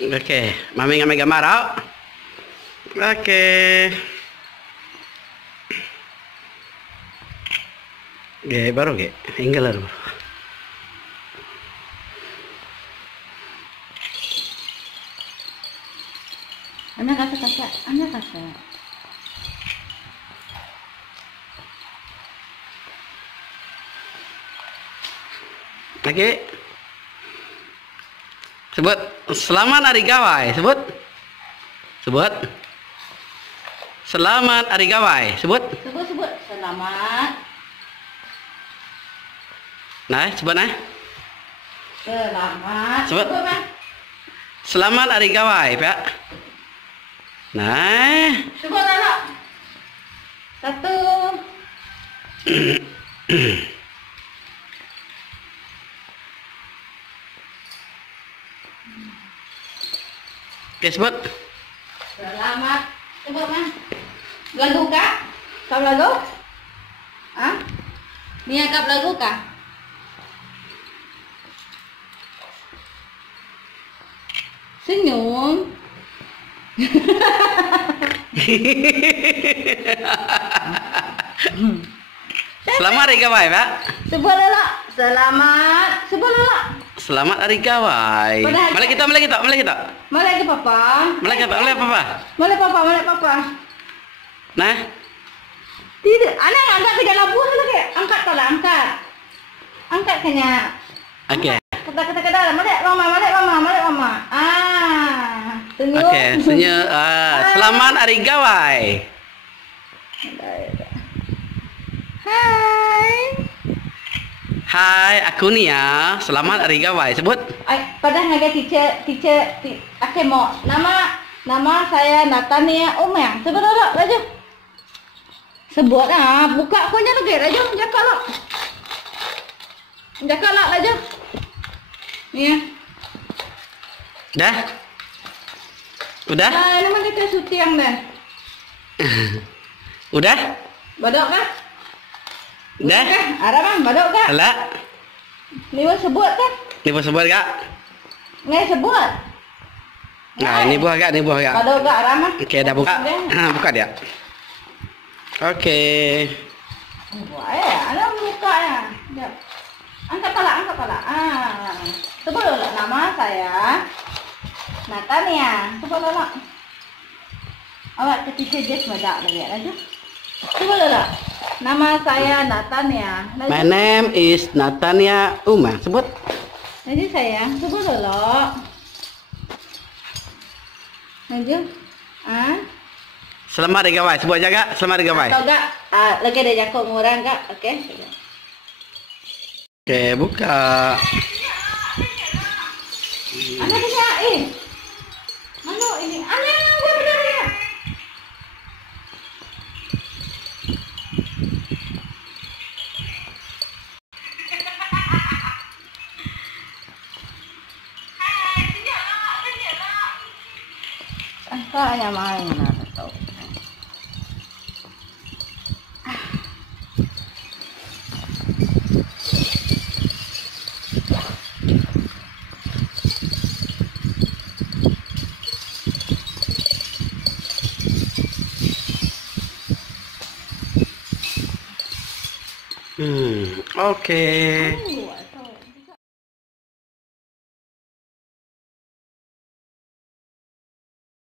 Oke, mami ngambil gambar oh. Oke. Baru tinggal lah. Anak kakak, anak kakak. Oke. Sebut selamat hari gawai, sebut. Selamat hari gawai, sebut. Sebut selamat. Nah, sebut nah. Selamat. Sebut. Selamat hari gawai, Pak. Nah. Sebut anak. 1. Oke, sebut. Selamat. Sebut mah. Lagu kak? Kau lagu? Hah? Nia kap lagu kak? Senyum. Selamat hari gawai, Pak. Sebut lala. Selamat. Sebut lala. Selamat hari gawai. Malek kita. Malek ke papa. Malek papa. Malek papa. Nah. Tidak, anak angkat 3 labuh lagi. Angkat tolak, angkat. Angkat kena. Oke. Kata dalam. Malek mama. Senyum. Oke, senyum. Selamat hari gawai. Hai, aku Nia. Selamat hari gawai. Sebut. Padahal naga teacher. Oke, mau nama saya Natania Umang. Sebut dulu, Raju. Sebut buka akunya lagi, Raju. Jaka lah, Raju. Nih. Dah. Udah? Nah, ini mah kita syuting dah. Udah? Badok kah? Udah? Ada bang, badok kah? Alah. Liwa sebut kan? Ini buah sebut kak? Nggak sebut. Nah, ini buah kak. Badok kak, ramah. Oke, dah buka. Buka dia. Oke. Wah, ada buka ya. Angkat tolak. Sebut dulu nama saya Natania. Sebut dulu. Awak ketika Jess madak lagi aja. Sebut dulu. Nama saya Natania. My name is Natania Uma. Sebut. Jadi sayang, sebut dulu. Aja. Selamat hari gawai. Sebut aja kak. Selamat hari gawai. Atau enggak? Lagi ada jakok murang kak. Oke. Oke, buka. Anak punya mana ini? Anak gue benar ya. Kayaknya main tahu. Oke.